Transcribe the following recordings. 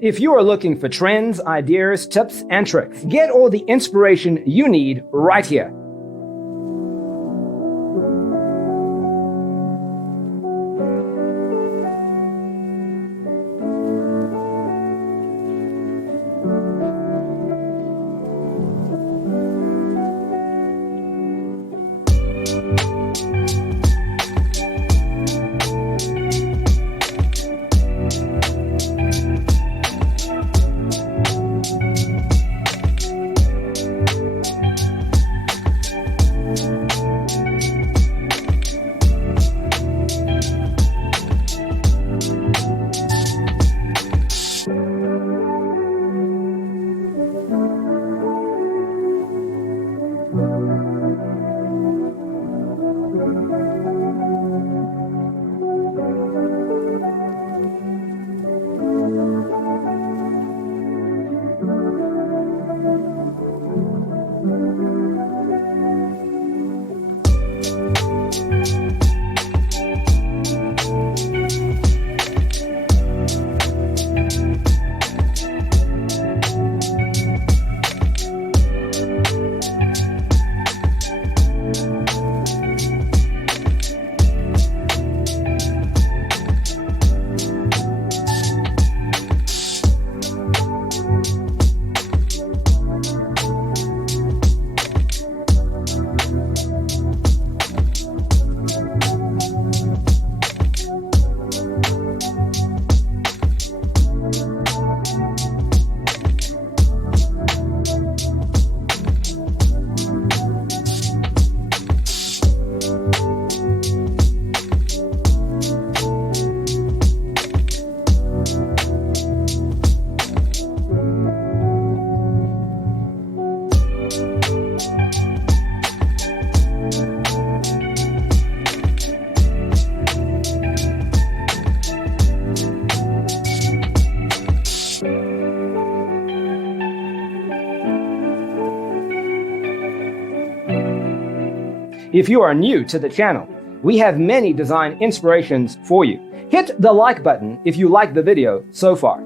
If you are looking for trends, ideas, tips, and tricks, get all the inspiration you need right here. If you are new to the channel, we have many design inspirations for you. Hit the like button if you like the video so far.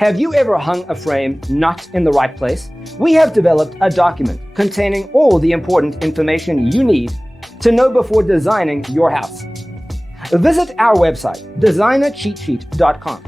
Have you ever hung a frame not in the right place? We have developed a document containing all the important information you need to know before designing your house. Visit our website, designercheatsheet.com.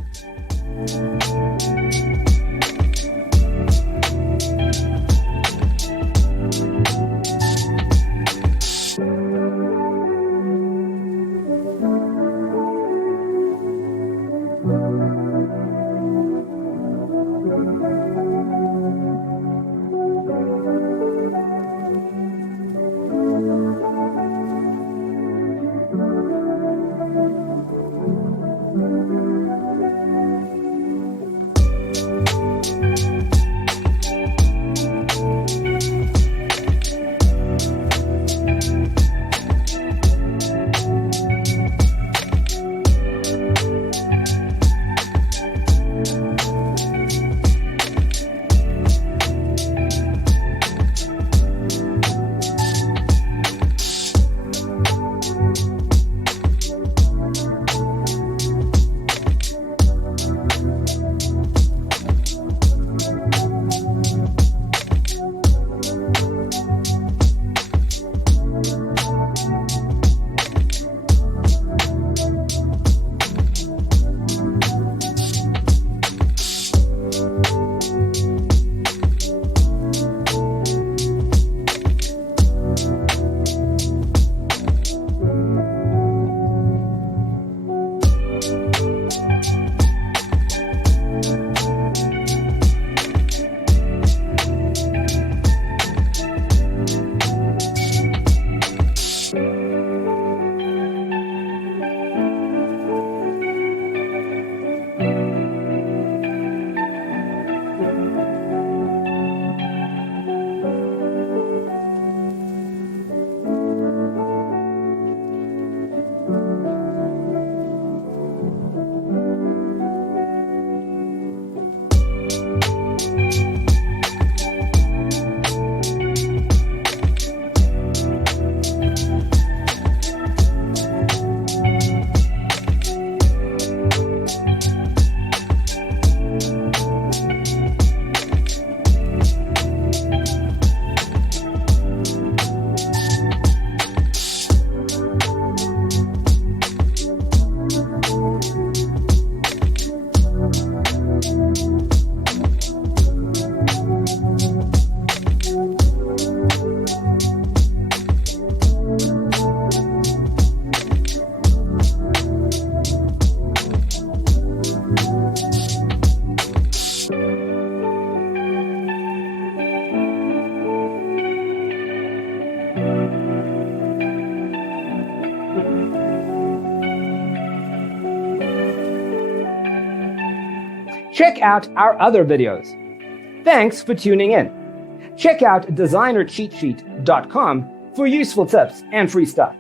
Check out our other videos. Thanks for tuning in. Check out designercheatsheet.com for useful tips and free stuff.